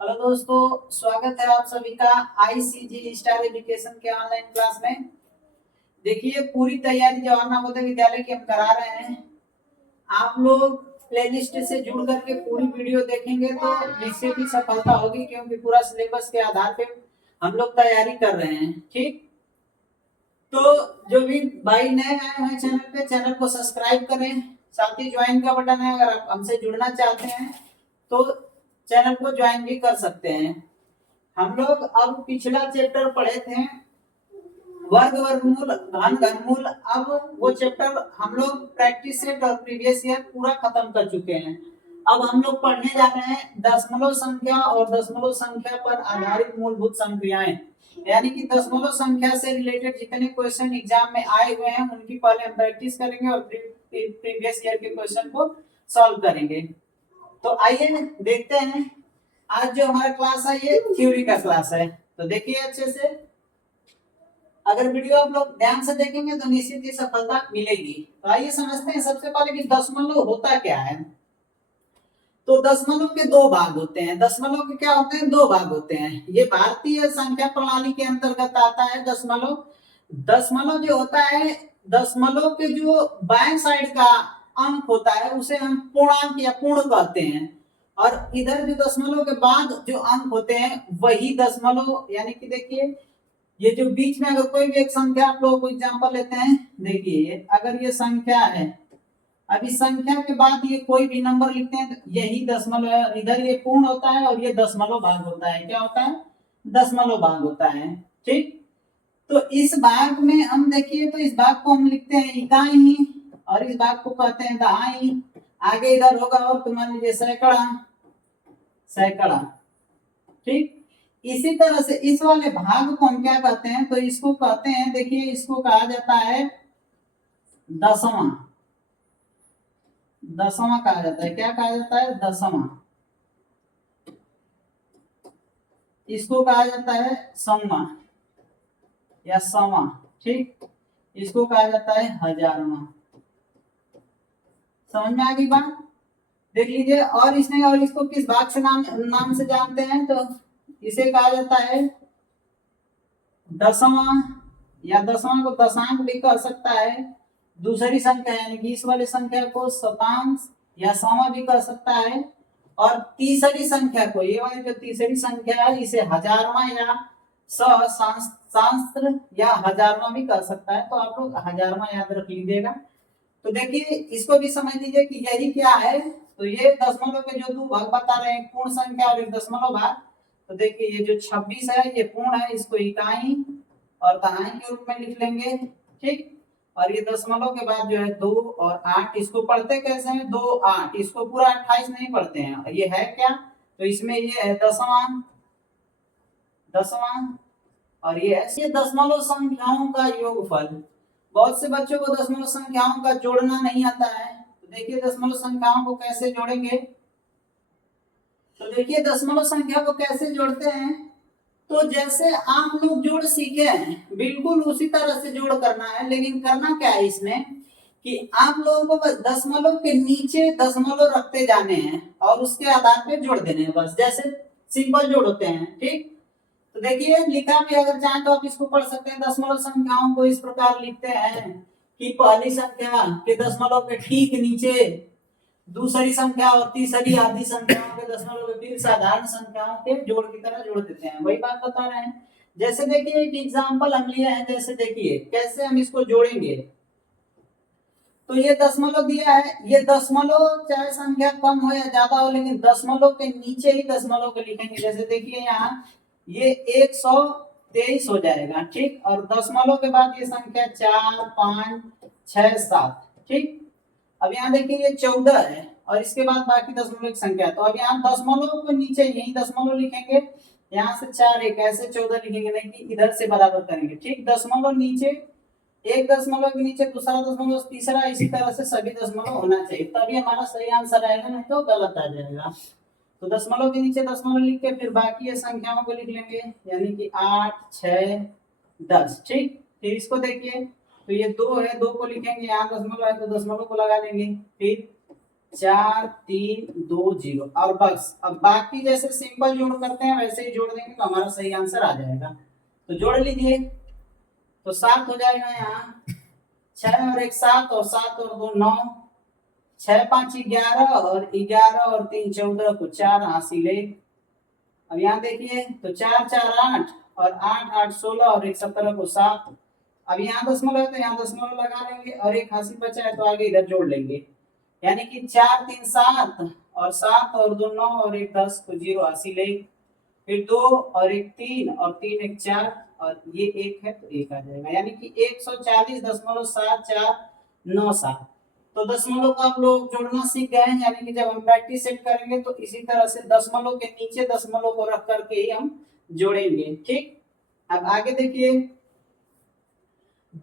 Hello दोस्तों, स्वागत है आप सभी का आईसीजी स्टार एजुकेशन के ऑनलाइन क्लास में। देखिए, पूरी तैयारी जवाहर नवोदय विद्यालय की हम करा रहे हैं। आप लोग प्लेलिस्ट से जुड़ करके पूरी वीडियो देखेंगे तो निश्चित ही सफलता होगी, क्योंकि पूरा सिलेबस के आधार पे हम लोग तैयारी कर रहे हैं। ठीक, तो जो भी भाई नए आए हुए हैं चैनल पे, चैनल को सब्सक्राइब करें, साथ ही ज्वाइन का बटन है। अगर आप हमसे जुड़ना चाहते हैं तो चैनल को ज्वाइन भी कर सकते हैं। हम लोग अब पिछला चैप्टर पढ़े थे, वर्ग वर्गमूल घन घनमूल। अब वो चैप्टर हम लोग प्रैक्टिस सेट और प्रीवियस ईयर पूरा खत्म कर चुके हैं। अब हम लोग पढ़ने जा रहे हैं दशमलव संख्या और दशमलव संख्या पर आधारित मूलभूत संक्रियाएं, यानी कि दशमलव संख्या से रिलेटेड जितने क्वेश्चन एग्जाम में आए हुए हैं उनकी पहले हम प्रैक्टिस करेंगे और प्रीवियस ईयर के क्वेश्चन को सॉल्व करेंगे। तो आइए देखते हैं। आज जो हमारा क्लास है ये थ्योरी का क्लास है, तो देखिए अच्छे से। अगर वीडियो आप लोग ध्यान से देखेंगे तो निश्चित ही सफलता मिलेगी। तो आइए समझते हैं सबसे पहले कि दशमलव होता क्या है। तो दशमलव के दो भाग होते हैं। दशमलव के क्या होते हैं? दो भाग होते हैं। ये भारतीय संख्या प्रणाली के अंतर्गत आता है दशमलव। दशमलव जो होता है, दशमलव के जो बाएं साइड का अंक होता है उसे हम पूर्णांक या पूर्ण कहते हैं, और इधर जो दशमलव के बाद जो अंक होते हैं वही दशमलव, यानी कि देखिए ये जो बीच में अगर कोई भी एक संख्या, आप लोगों को एग्जांपल लेते हैं। देखिए अगर ये संख्या है, अब इस संख्या के बाद ये कोई भी नंबर लिखते हैं तो यही दशमलव है। इधर ये पूर्ण होता है और ये दशमलव भाग होता है। क्या होता है? दशमलव भाग होता है। ठीक, तो इस भाग में हम देखिए, तो इस भाग को हम लिखते हैं इकाई और इस भाग को कहते हैं दहाई। आगे इधर होगा और तो मान लीजिए सैकड़ा, सैकड़ा। ठीक, इसी तरह से इस वाले भाग को हम क्या कहते हैं? तो इसको कहते हैं, देखिए इसको कहा जाता है दसवां। दसवां कहा जाता है। क्या कहा जाता है? दसवां। इसको कहा जाता है सौवां या सवां। ठीक, इसको कहा जाता है हजारवां। समझ में आ गई बात? देख लीजिए। और इसमें, और इसको किस भाग से नाम से जानते हैं? तो इसे कहा जाता है दसवां, या दसवां को दशांक भी कह सकता है। दूसरी संख्या यानी कि इस वाली संख्या को शतांश या सवा भी कह सकता है। और तीसरी संख्या को, ये वाली जो तीसरी संख्या है, इसे हजारवां या सहस्त्र या हजारवां भी कह सकता है। तो आप लोग हजारवां याद रख लीजिएगा। तो देखिए इसको भी समझ लीजिए कि यही क्या है। तो ये दशमलव के जो दो भाग बता रहे हैं, पूर्ण संख्या और एक दशमलव भाग। तो देखिए ये जो 26 है ये पूर्ण है, इसको इकाई और दहाई के रूप में लिख लेंगे। ठीक, और ये दशमलव के बाद जो है 2 और 8, इसको पढ़ते कैसे हैं? 2 8, इसको पूरा 28 नहीं पढ़ते हैं। और ये है क्या? तो इसमें ये है दसवां, दसवां, और ये है ये दशमलव संख्याओं का योगफल। बहुत से बच्चों को दशमलव संख्याओं का जोड़ना नहीं आता है। तो देखिए दशमलव संख्याओं को कैसे जोड़ेंगे। तो देखिए दशमलव संख्या को कैसे जोड़ते हैं। तो जैसे आप लोग जोड़ सीखे हैं बिल्कुल उसी तरह से जोड़ करना है, लेकिन करना क्या है इसमें कि आप लोगों को बस दशमलव के नीचे दशमलव रखते जाने हैं और उसके आधार पे जोड़ देने हैं, बस जैसे सिंपल जोड़ होते हैं। ठीक, तो देखिए लिखा भी अगर चाहें तो आप इसको पढ़ सकते हैं। दशमलव संख्याओं को इस प्रकार लिखते हैं कि पहली संख्या के दशमलव के ठीक नीचे दूसरी संख्या और तीसरी आधी संख्याओं के दशमलव के फिर साधारण संख्याओं के जोड़ की तरह जोड़ देते हैं। वही बात बता रहे हैं। जैसे देखिए एक एग्जांपल हम लिए हैं, जैसे देखिए कैसे हम इसको जोड़ेंगे। तो ये दशमलव दिया है, ये दशमलव चाहे संख्या कम हो या ज्यादा हो, लेकिन दशमलव के नीचे ही दशमलव को लिखेंगे। जैसे देखिए यहाँ ये 123 हो जाएगा। ठीक, और दशमलव के बाद ये संख्या 4 5 6 7। ठीक, अब यहाँ देखिए ये 14 है और इसके बाद बाकी दशमलव की संख्या। तो अब यहाँ दशमलव को नीचे यही दशमलव लिखेंगे, यहाँ से 4 1 ऐसे 14 लिखेंगे, नहीं कि इधर से बराबर करेंगे। ठीक, दशमलव नीचे, एक दशमलव के नीचे दूसरा दशमलव, तीसरा, इसी तरह से सभी दशमलव होना चाहिए, तभी हमारा सही आंसर आएगा, नहीं तो गलत आ जाएगा। तो दशमलव के नीचे दशमलव लिख के फिर बाकी संख्याओं को लिख लेंगे, यानी कि 8 6 10। ठीक, फिर इसको देखिए, तो ये 2 है, 2 को लिखेंगे, यहाँ दशमलव है तो दशमलव को लगा लेंगे। फिर 4 3 2 0 और बस। अब बाकी जैसे सिंपल जोड़ करते हैं वैसे ही जोड़ देंगे तो हमारा सही आंसर आ जाएगा। तो जोड़ लीजिए, तो 7 हो जाएगा यहाँ, 6 और 1 7 और 7 और 2 9, 6 5 11 और 11 और 3 14 को 4 हासिल है। अब यहाँ देखिए तो 4 4 8 और 8 8 16 और 1 17 को 7। अब यहाँ दशमलव है तो यहाँ दशमलव लगा लेंगे और एक हासिल बचा है तो आगे इधर जोड़ लेंगे, यानी कि 4 3 7 और 7 और 2 9 और 1 10 को 0 हासिल है। फिर 2 और 1 3 और 3 1 4 और ये 1 है तो 1 आ जाएगा, यानी कि 140.7497। तो दशमलव को आप लोग जोड़ना सीख गए हैं, यानी कि जब हम प्रैक्टिस सेट करेंगे तो इसी तरह से दशमलव के नीचे दशमलव को रख करके ही हम जोड़ेंगे। ठीक, अब आगे देखिए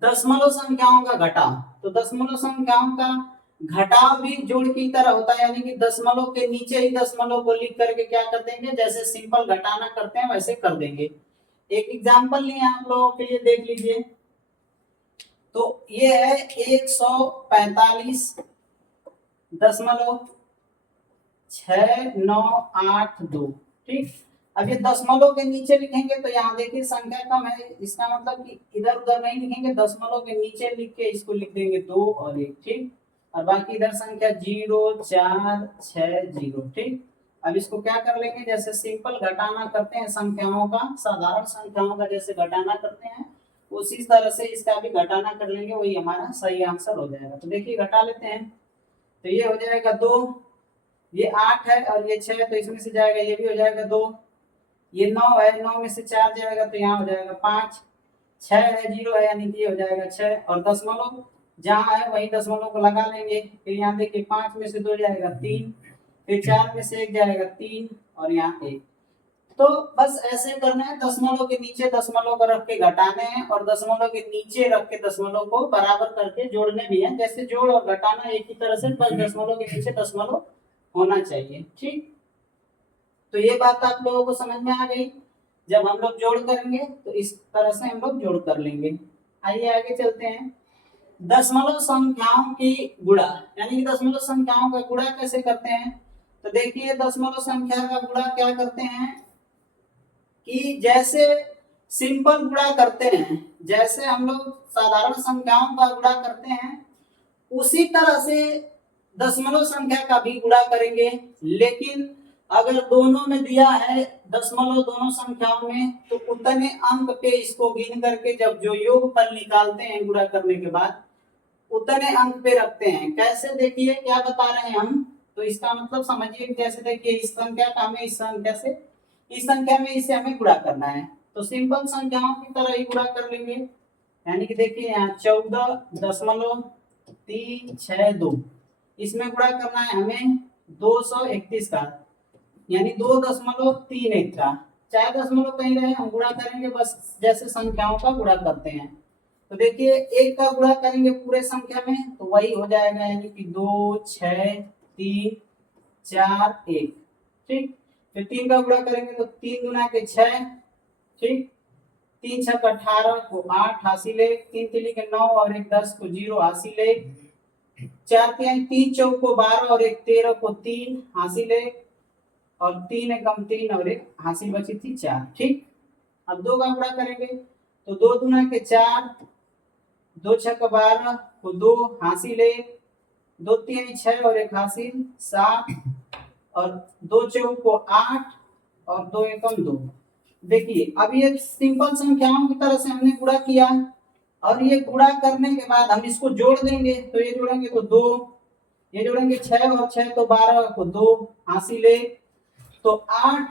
दशमलव संख्याओं का घटाव। तो दशमलव संख्याओं का घटाव भी जोड़ की तरह होता है, यानी कि दशमलव के नीचे ही दशमलव को लिख करके क्या कर देंगे, जैसे सिंपल घटाना करते हैं वैसे कर देंगे। एक एग्जांपल लिए आप लोगों के लिए देख लीजिए, तो ये है 145.6982। ठीक, अब ये दशमलव के नीचे लिखेंगे तो यहाँ देखिए संख्या कम है, इसका मतलब कि इधर उधर नहीं लिखेंगे, दशमलव के नीचे लिख के इसको लिख देंगे 2 और 1। ठीक, और बाकी इधर संख्या 0 4 6 0। ठीक, अब इसको क्या कर लेंगे, जैसे सिंपल घटाना करते हैं संख्याओं का, साधारण संख्याओं का जैसे घटाना करते हैं उसी तरह से इसका भी घटाना कर लेंगे, वही हमारा सही आंसर हो जाएगा। तो देखिए घटा लेते हैं, तो ये हो जाएगा 2, ये 8 है और ये 6 तो इसमें से जाएगा, ये भी हो जाएगा 2, ये 9 है, 9 में से 4 जाएगा तो यहाँ हो जाएगा 5, 6 है 0 है यानी कि ये हो जाएगा 6, और दशमलव जहाँ है वही दशमलव को लगा लेंगे। फिर यहाँ देखिए 5 में से 2 जाएगा 3, फिर 4 में से 1 जाएगा 3 और यहाँ 1। तो बस ऐसे करना है, दशमलव के नीचे दशमलव को रख के घटाने हैं और दशमलव के नीचे रख के दशमलव को बराबर करके जोड़ने भी है, जैसे जोड़ और घटाना एक ही तरह से, बस दशमलव के नीचे दशमलव होना चाहिए। ठीक, तो ये बात आप लोगों को समझ में आ गई। जब हम लोग जोड़ करेंगे तो इस तरह से हम लोग जोड़ कर लेंगे। आइए आगे चलते हैं, दशमलव संख्याओं की गुणा, यानी कि दशमलव संख्याओं का गुणा कैसे करते हैं। तो देखिए दशमलव संख्या का गुणा क्या करते हैं कि जैसे सिंपल गुणा करते हैं, जैसे हम लोग साधारण संख्याओं का गुणा करते हैं उसी तरह से दशमलव संख्या का भी गुणा करेंगे। लेकिन अगर दोनों में दिया है दशमलव दोनों संख्याओं में तो उतने अंक पे इसको गिन करके जब जो योगफल निकालते हैं गुणा करने के बाद उतने अंक पे रखते हैं। कैसे, देखिए क्या बता रहे हैं हम, तो इसका मतलब समझिए, जैसे देखिए इस संख्या का हमें इस संख्या से, इस संख्या में इससे हमें गुणा करना है तो सिंपल संख्याओं की तरह ही गुणा कर लेंगे। यानी कि देखिए यहाँ 14.362 इसमें गुणा करना है हमें 231 का, यानी 2.31 का, चाहे दशमलव कहीं रहे हम गुणा करेंगे बस जैसे संख्याओं का गुणा करते हैं। तो देखिए एक का गुणा करेंगे पूरे संख्या में तो वही हो जाएगा, यानी कि 2 6 3 4 1। ठीक, फिर 3 का गुणा करेंगे तो 3 गुना के 6। ठीक, 3 6 18 को 8 हासिल है, 3 3 के 9 और 1 10 को 0 हासिल है, 4 3 चौक को 12 और 1 13 को 3 हासिल है, और 3 एकम 3 और 1 हासिल बची थी 4। ठीक, अब 2 का गुणा करेंगे तो 2 दुना के 4, 2 6 का 12 को 2 हासिल है, 2 3 6 और 1 हासिल 7, और 2 चौक को 8 और 2 एकम 2। देखिए अब ये सिंपल संख्याओं की तरह से हमने गुणा किया और ये गुणा करने के बाद हम इसको जोड़ देंगे, तो ये जोड़ेंगे तो 2, ये जोड़ेंगे 6 और 6 तो 12 को 2 हासिल है, तो 8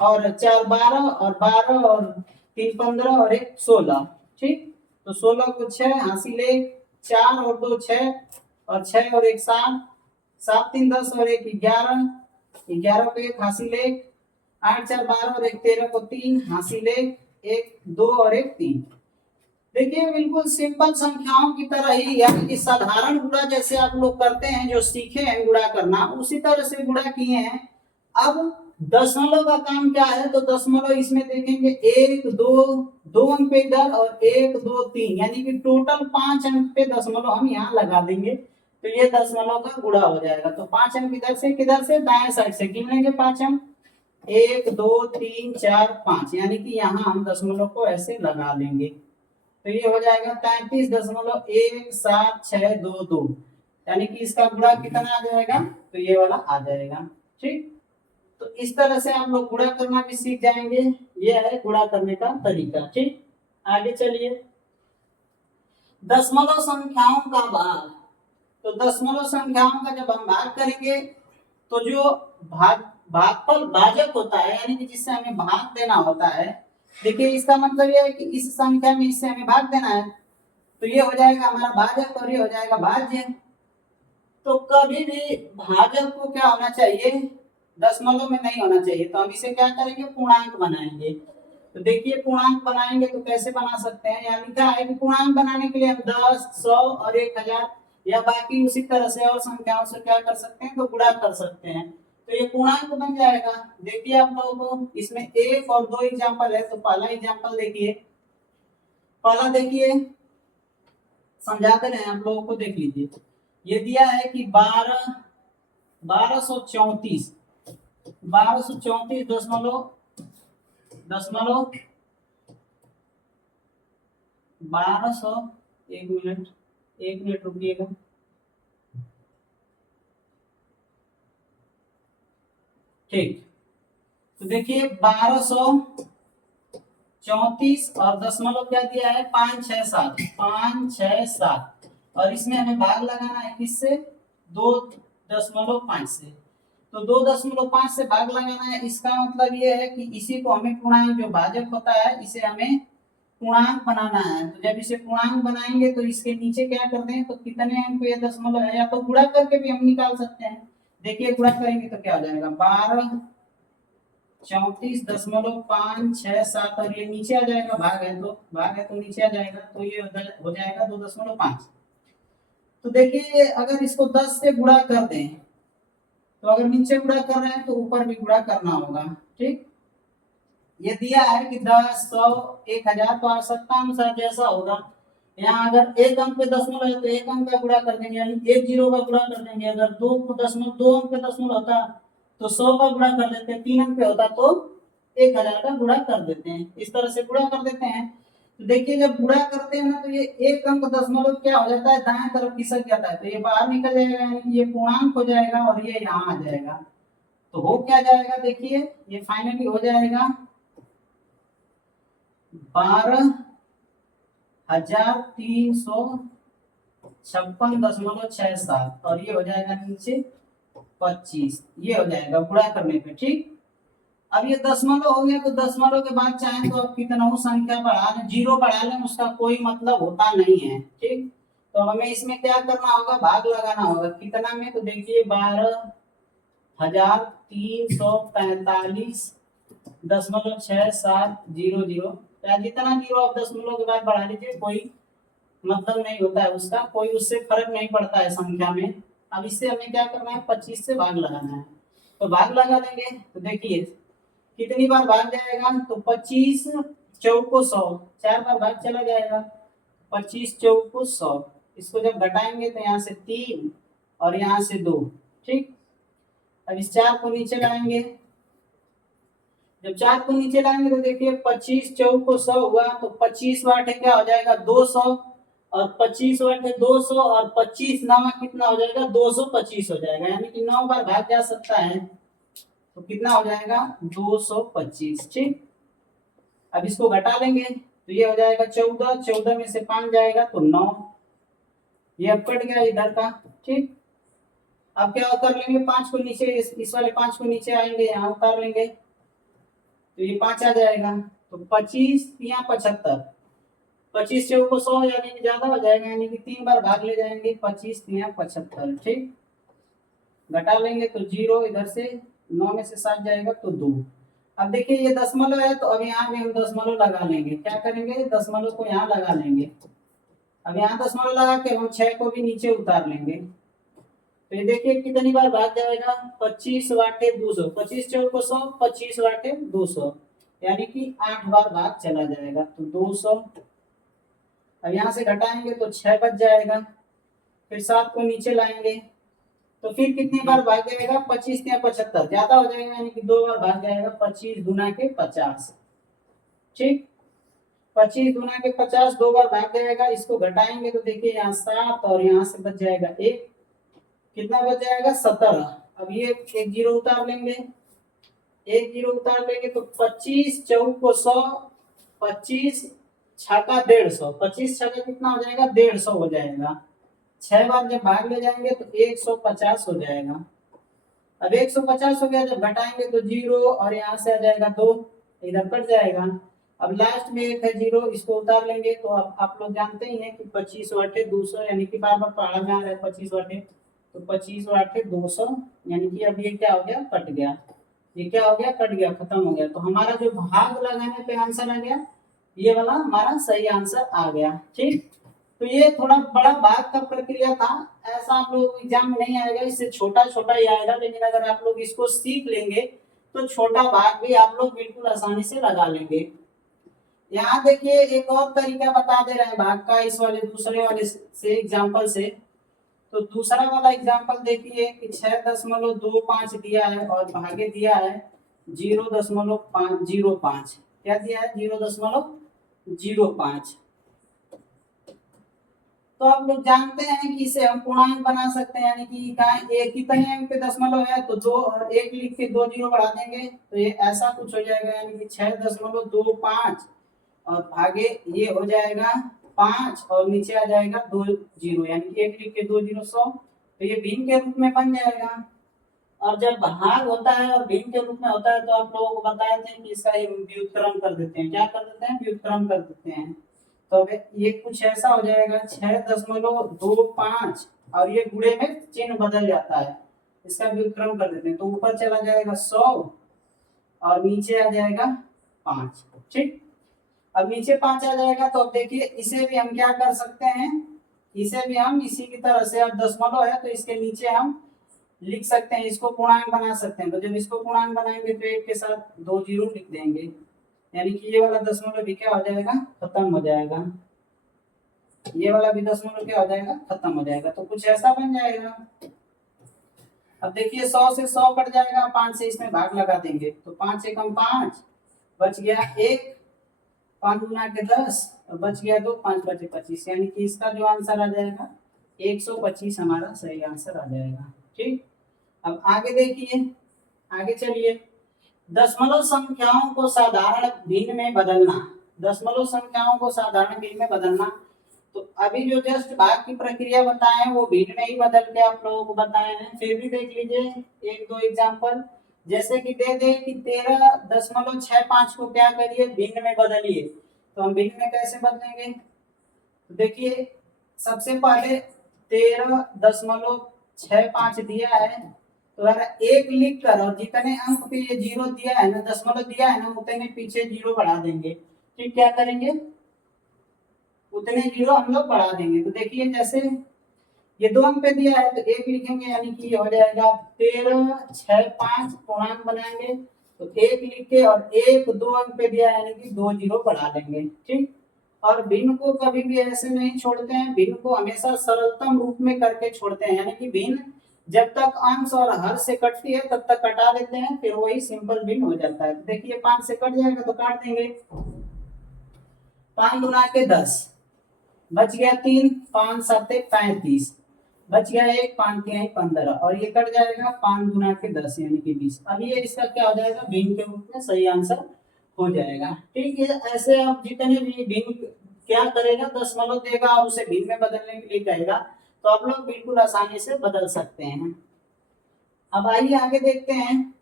और 4 12 और 12 और 3 15 और 1 16। ठीक, तो 16 को 6 हासिल है, 4 और 2 6 और 6 और 1 7, 7 3 10 और 1 11, 11 को 1 हासिल है, 8 4 12 और 1 13 को 3 हासिल है, 1 2 और 1 3। देखिए बिल्कुल सिंपल संख्याओं की तरह ही, यानी कि साधारण गुणा जैसे आप लोग करते हैं, जो सीखे हैं गुणा करना उसी तरह से गुणा किए हैं। अब दशमलव का काम क्या है, तो दशमलव इसमें देखेंगे 1 2 2 अंक पे इधर और 1 2 3, यानी कि टोटल 5 अंक पे दशमलव हम यहाँ लगा देंगे। तो ये दशमलव का गुणा हो जाएगा। तो 5 अंक किधर से दाएं साइड से गिन लेंगे 5 अंक, 1 2 3 4 5, यानी कि यहाँ हम दशमलव को ऐसे लगा लेंगे। तो ये हो जाएगा 33.17622, यानी कि इसका गुणा कितना आ जाएगा, तो ये वाला आ जाएगा। ठीक, तो इस तरह से आप लोग गुणा करना भी सीख जाएंगे। ये है गुणा करने का तरीका। ठीक, आगे चलिए। दशमलव संख्याओं का भाग। तो दशमलव संख्याओं का जब हम भाग करेंगे तो जो भागफल भाजक होता है, यानी कि जिससे हमें भाग देना होता है, देखिए इसका मतलब यह है कि इस संख्या में इससे हमें भाग देना है, तो ये हो जाएगा हमारा भाजक और ये हो जाएगा भाज्य। तो कभी भी भाजक को क्या होना चाहिए, दशमलव में नहीं होना चाहिए। तो हम इसे क्या करेंगे, पूर्णांक बनाएंगे। तो देखिए पूर्णांक बनाएंगे तो कैसे बना सकते हैं, यहाँ लिखा है कि पूर्णांक बनाने के लिए हम 10, 100 और 1000 या बाकी उसी तरह से और संख्याओं से क्या कर सकते हैं, तो गुणा कर सकते हैं। तो ये पूर्णांक बन जाएगा। देखिए आप लोगों को इसमें एक और दो एग्जाम्पल है। तो पहला एग्जाम्पल देखिए, पहला देखिए समझा दे रहे हैं आप लोगों को, देख लीजिए। ये दिया है कि 1234 दशमलव 1200, एक मिनट रुकिएगा। ठीक, तो देखिए 1234 और दशमलव क्या दिया है, 567, और इसमें हमें भाग लगाना है किससे, 2.5 से। तो 2.5 से भाग लगाना है, इसका मतलब ये है कि इसी को हमें पूर्णांक, जो भाजक होता है, इसे हमें पूर्णांक बनाना है। तो जब इसे पूर्णांक बनाएंगे तो इसके नीचे क्या कर दें, तो कितने अंक ये दशमलव है, या तो गुणा करके भी हम निकाल सकते हैं। देखिए गुणा करेंगे तो क्या हो जाएगा, 1234.567, और ये नीचे आ जाएगा, भाग है तो नीचे आ जाएगा, तो ये हो जाएगा 2.5। तो देखिए अगर इसको 10 से गुणा कर दें, तो अगर नीचे गुणा कर रहे हैं तो ऊपर भी गुणा करना होगा। ठीक, ये दिया है कि 10, 100, 1000, तो आवश्यकता अनुसार जैसा होगा। यहाँ अगर एक अंक पे दशमलव है तो एक अंक का गुणा कर देंगे, यानी एक जीरो का गुणा कर देंगे। अगर दो अंक पे दशमलव होता तो 100 का गुणा कर देते हैं, 3 अंक पे होता तो 1000 का गुणा कर देते हैं। इस तरह से गुणा कर देते हैं। तो देखिए जब गुणा करते हैं ना, तो ये एक अंक दशमलव क्या हो जाता है, दाएं तरफ खिसक जाता है, तो ये बाहर निकल जाएगा, यानी ये पूर्णांक हो जाएगा और ये यहाँ आ जाएगा। तो हो क्या जाएगा, देखिए ये फाइनली हो जाएगा 12,356.67, और ये हो जाएगा नीचे 25, ये हो जाएगा गुणा करने पे। ठीक, अब ये दशमलव हो गया, तो दशमलव के बाद चाहे तो आप कितना संख्या बढ़ा लें, जीरो बढ़ा लें, उसका कोई मतलब होता नहीं है। ठीक, तो हमें इसमें क्या करना होगा, भाग लगाना होगा। कितना में, तो देखिए 12,345.6700, या जितना जीरो आप दशमलव के बाद बढ़ा लीजिए, कोई मतलब नहीं होता है उसका, कोई उससे फर्क नहीं पड़ता है संख्या में। अब इससे हमें क्या करना है, 25 से भाग लगाना है। तो भाग लगा लेंगे, तो देखिए कितनी बार भाग जाएगा, तो 25 चौको 100, 4 बार भाग चला जाएगा। 25 चौको 100, इसको जब घटाएंगे तो यहाँ से 3 और यहाँ से 2। ठीक, अब इस 4 को नीचे लाएंगे। जब 4 को नीचे लाएंगे तो देखिए 25 चौको 100 हुआ, तो 25 वाटे क्या हो जाएगा, 200, और 25 वाटे 200, और 25 नवा कितना हो जाएगा, 225 हो जाएगा, यानी कि 9 बार भाग जा सकता है। तो कितना हो जाएगा, 225। ठीक, अब इसको घटा लेंगे तो ये हो जाएगा 14, 14 में से 5 जाएगा तो 9, ये अब कट गया इधर का। ठीक, अब क्या कर लेंगे, 5 को नीचे, इस वाले 5 को नीचे आएंगे, यहाँ उतार लेंगे, तो ये 5 आ जाएगा। तो 25 या 75, 25 चौको 100, यानी कि ज्यादा हो जाएगा, यानी कि 3 बार भाग ले जाएंगे, 25 या 75। ठीक, घटा लेंगे तो 0, इधर से 9 में से 7 जाएगा तो 2। अब देखिए ये दशमलव है, तो अब यहाँ भी हम दशमलव लगा लेंगे। क्या करेंगे, दशमलव को यहाँ लगा लेंगे। अब यहाँ दशमलव लगा के हम 6 को भी नीचे उतार लेंगे, तो ये देखिए कितनी बार भाग जाएगा, 25 वाटे 200, 25 चौको 100, 25 वाटे 200, यानी कि 8 बार भाग चला जाएगा, तो 200। अब यहाँ से घटाएंगे तो 6 बच जाएगा, फिर 7 को नीचे लाएंगे तो फिर कितनी बार भाग जाएगा, 25 या 75 ज्यादा हो जाएगा, यानी कि 2 बार भाग जाएगा। 25 गुना के 50, ठीक, 25 गुना के 50 2 बार भाग जाएगा। इसको घटाएंगे तो देखिए यहाँ 7 और यहाँ से बच जाएगा 1, कितना बच जाएगा 17। अब ये एक जीरो उतार लेंगे, एक जीरो उतार लेंगे तो 25 चौक को 100, 25 छक्का 150, 25 छक्का कितना हो जाएगा 150 हो जाएगा। 6 बार जब भाग ले जाएंगे तो 150 हो जाएगा। अब 150 हो गया, जब घटाएंगे तो 0 और यहाँ से आ जाएगा 2, इधर कट जाएगा। अब लास्ट में एक है 0, इसको उतार लेंगे तो अब आप लोग जानते ही हैं कि 25 वाटे 200, यानी कि बार बार पहाड़ा में आ रहा है 25 वाटे, तो 25 वाटे 200, यानी कि अब ये क्या हो गया, कट गया। ये क्या हो गया, कट गया, खत्म हो गया। तो हमारा जो भाग लगाने पे आंसर आ गया, ये वाला हमारा सही आंसर आ गया। ठीक, तो ये थोड़ा बड़ा भाग का प्रक्रिया था, ऐसा आप लोग एग्जाम में नहीं आएगा, इससे छोटा छोटा ही आएगा। लेकिन अगर आप लोग इसको सीख लेंगे तो छोटा भाग भी आप लोग बिल्कुल आसानी से लगा लेंगे। यहाँ देखिए एक और तरीका बता दे रहे हैं भाग का, इस वाले दूसरे वाले से एग्जाम्पल से। तो दूसरा वाला एग्जाम्पल देखिए कि 6.25 दिया है और भागे दिया है 0.505। क्या दिया है, 0.05। तो आप लोग जानते हैं कि इसे हम पूर्णांक बना सकते हैं, यानी कि एक कितने अंक पे दशमलव है तो 2 और 1 लिख के 2 जीरो बढ़ा देंगे तो ये ऐसा कुछ हो जाएगा, यानी कि 6.25 और भागे ये हो जाएगा 5 और नीचे आ जाएगा 2 जीरो, यानी कि 1 लिख के 2 जीरो 100, तो ये भिन्न के रूप में बन जाएगा। और जब भाग होता है और भिन्न के रूप में होता है तो आप लोगों को बताए थे कि इसका व्युत्क्रम कर देते हैं। क्या कर देते हैं, व्युत्क्रम कर देते हैं। तो ये कुछ ऐसा हो जाएगा 6.25 और ये गुणे में चिन्ह बदल जाता है, इसका व्युत्क्रम कर देते हैं तो ऊपर चला जाएगा 100 और नीचे आ जाएगा 5। ठीक, अब नीचे 5 आ जाएगा तो अब देखिए इसे भी हम क्या कर सकते हैं, इसे भी हम इसी की तरह से, अब दशमलव है तो इसके नीचे हम लिख सकते हैं, इसको पूर्णांक बना सकते हैं। तो जब इसको पूर्णांक बनाएंगे तो 1 के साथ 2 जीरो लिख देंगे, यानी कि ये वाला दशमलव भी क्या हो जाएगा, खत्म हो जाएगा। ये वाला भी दशमलव क्या हो जाएगा, खत्म हो जाएगा। तो कुछ ऐसा बन जाएगा। अब देखिए 100 से 100 कट जाएगा, 5 से इसमें भाग लगा देंगे तो 5 से कम 5 बच गया 1, 5 गुना के 10 और बच गया 2, 5 बचे 25, यानी कि इसका जो आंसर आ जाएगा 125 हमारा सही आंसर आ जाएगा। ठीक, अब आगे देखिए, आगे चलिए, दशमलव संख्याओं को साधारण भिन्न में बदलना। दशमलव संख्याओं को साधारण भिन्न में बदलना, तो अभी जो जस्ट भाग की प्रक्रिया बताए हैं वो भिन्न में ही बदल के आप लोगों को बताए हैं। फिर भी देख लीजिए एक दो एग्जांपल, जैसे कि दे दे कि 13.65 को क्या करिए, भिन्न में बदलिए। तो हम भिन्न में कैसे बदलेंगे, तो देखिए सबसे पहले 13.65 दिया है तो अगर 1 लिख कर और जितने अंक पे ये जीरो दिया है ना, दशमलव दिया है ना, उतने पीछे जीरो बढ़ा देंगे। ठीक, क्या करेंगे, उतने जीरो हम लोग बढ़ा देंगे। तो देखिए जैसे ये 2 अंक पे दिया है तो 1 लिखेंगे, यानी कि हो जाएगा 13.65 पूर्णांक बनाएंगे तो 1 लिख के और 1 2 अंक पे दिया है, यानी कि 2 जीरो बढ़ा देंगे। ठीक, और भिन्न को कभी भी ऐसे नहीं छोड़ते हैं, भिन्न को हमेशा सरलतम रूप में करके छोड़ते हैं, यानी कि भिन्न जब तक अंश और हर से कटती है तब तक कटा देते हैं, फिर वही सिंपल भिन्न हो जाता है। देखिए 5 से कट जाएगा तो काट देंगे, 5 गुना के 10 बच गया 3, 5 7 35 बच गया 1, 5 3 15 और ये कट जाएगा 5 गुना के 10 यानी कि 20। अब ये इसका क्या हो जाएगा, भिन्न के रूप में सही आंसर हो जाएगा। ठीक है, ऐसे आप जितने भी भिन्न क्या करेगा, दशमलव देगा और उसे भिन्न में बदलने के लिए कहेगा तो आप लोग बिल्कुल आसानी से बदल सकते हैं। अब आइए आगे देखते हैं।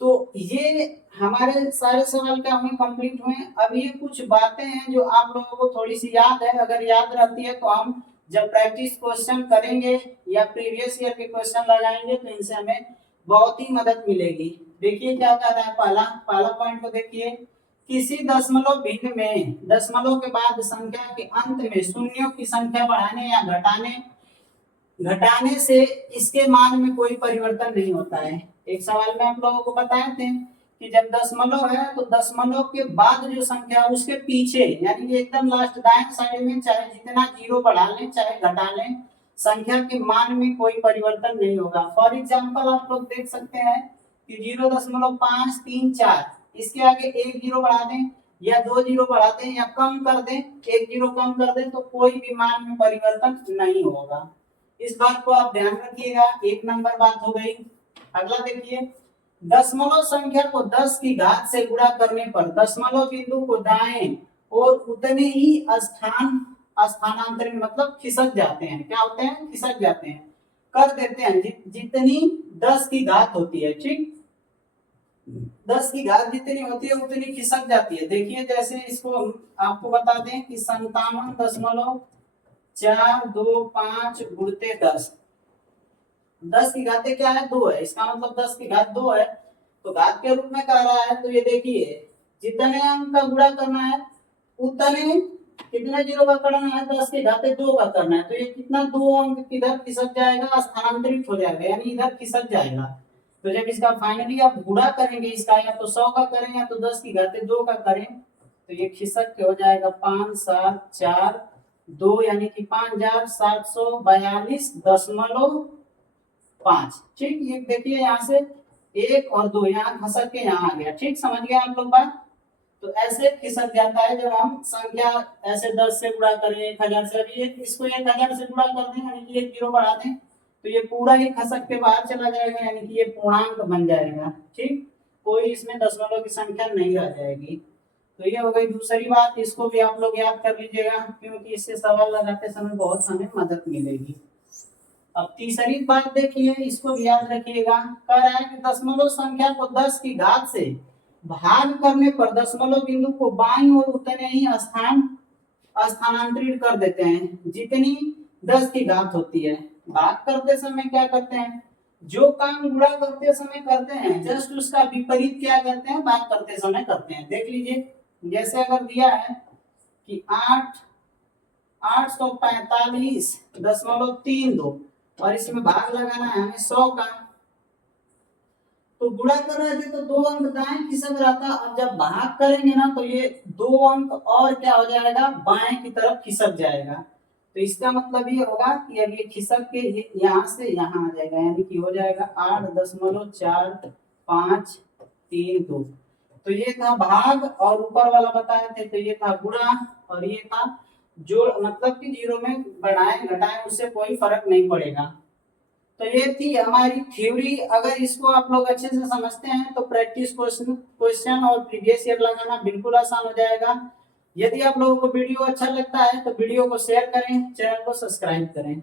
तो ये हमारे सारे सवाल क्या हुए, कंप्लीट हुए। अब ये कुछ बातें हैं जो आप लोगों को थोड़ी सी याद है, अगर याद रहती है तो हम जब प्रैक्टिस क्वेश्चन करेंगे या प्रीवियस ईयर के क्वेश्चन लगाएंगे तो इनसे हमें बहुत ही मदद मिलेगी। देखिए क्या कह रहा है, पहला पॉइंट को देखिए, किसी दशमलव भिन्न में दशमलव के बाद संख्या के अंत में शून्यों की संख्या बढ़ाने या घटाने से इसके मान में कोई परिवर्तन नहीं होता है। एक सवाल में आप लोगों को बताए थे कि जब दशमलव है तो दशमलव के बाद जो संख्या उसके पीछे, यानी कि एकदम लास्ट दाएं साइड में, चाहे जितना जीरो बढ़ा लें चाहे घटा लें, संख्या के मान में कोई परिवर्तन नहीं होगा। फॉर एग्जाम्पल आप लोग देख सकते हैं कि 0.534, इसके आगे एक जीरो बढ़ा दें या दो जीरो बढ़ा दें या कम कर दें, एक जीरो कम कर दें, तो कोई भी मान में परिवर्तन नहीं होगा। इस बात को आप ध्यान रखिएगा। एक नंबर बात हो गई। अगला देखिए, दशमलव संख्या को 10 की घात से गुणा करने पर दशमलव बिंदु को दाएं और उतने ही स्थानांतरित मतलब खिसक जाते हैं। क्या होते हैं? खिसक जाते हैं, कर देते हैं जितनी 10 की घात होती है। ठीक, 10 की घात जितनी होती है उतनी खिसक जाती है। देखिए जैसे इसको आपको बता दें कि 57.425 गुणते 10। 10 की घाते क्या है? 2 है। इसका मतलब 10 की घात 2 है, तो घात के रूप में कह रहा है। तो ये देखिए जितने अंक का गुणा करना है उतने कितने जीरो का करना है? 10 की घाते 2 का करना है। तो ये कितना 2 अंक किधर खिसक जाएगा? स्थानांतरित हो जाएगा, यानी इधर खिसक जाएगा। तो जब इसका फाइनली आप गुणा करेंगे, इसका या तो 100 का करें या तो 10 की घाते 2 का करें, तो ये खिसक के हो जाएगा 5742, यानी कि 5742.5। ठीक, ये देखिए यहाँ से 1 और 2 यहाँ खसक के यहाँ आ गया। ठीक, समझ गए आप लोग बात? तो ऐसे खिसक जाता है जब हम संख्या ऐसे 10 से गुणा करें, 1000 से। अभी इसको 1000 से गुणा कर दें, यानी कि एक जीरो बढ़ा दें, तो ये पूरा ही खसक के बाहर चला जाएगा, यानी कि ये पूर्णांक बन जाएगा। ठीक, कोई इसमें दशमलव की संख्या नहीं रह जाएगी। तो ये हो गई दूसरी बात। इसको भी आप लोग याद कर लीजिएगा, क्योंकि इससे सवाल लगाते समय बहुत हमें मदद मिलेगी। अब तीसरी बात देखिए, इसको भी याद रखिएगा। कह रहा है कि दशमलव संख्या को 10 की घात से भाग करने पर दशमलव बिंदु को बाईं ओर उतने ही स्थानांतरित कर देते हैं जितनी 10 की घात होती है। भाग करते समय क्या करते हैं? जो काम गुणा करते समय करते हैं जस्ट उसका विपरीत क्या करते हैं? भाग करते समय करते हैं। देख लीजिए, जैसे अगर दिया है कि 845.32 और इसमें भाग लगाना है हमें 100 का, तो गुणा कर रहे थे तो 2 अंक दाएं खिसक रहा था। अब जब भाग करेंगे ना तो ये 2 अंक और क्या हो जाएगा? बाएं की तरफ खिसक जाएगा। तो इसका मतलब ये होगा कि अब ये खिसक के यहाँ से यहाँ आ जाएगा, यानी कि हो जाएगा 8.4532। तो ये था भाग, और ऊपर वाला बताए थे तो ये था गुणा, और ये था जोड़, मतलब कि जीरो में बढ़ाएं घटाएं उससे कोई फर्क नहीं पड़ेगा। तो ये थी हमारी थ्योरी। अगर इसको आप लोग अच्छे से समझते हैं तो प्रैक्टिस क्वेश्चन और प्रीवियस ईयर लगाना बिल्कुल आसान हो जाएगा। यदि आप लोगों को वीडियो अच्छा लगता है तो वीडियो को शेयर करें, चैनल को सब्सक्राइब करें।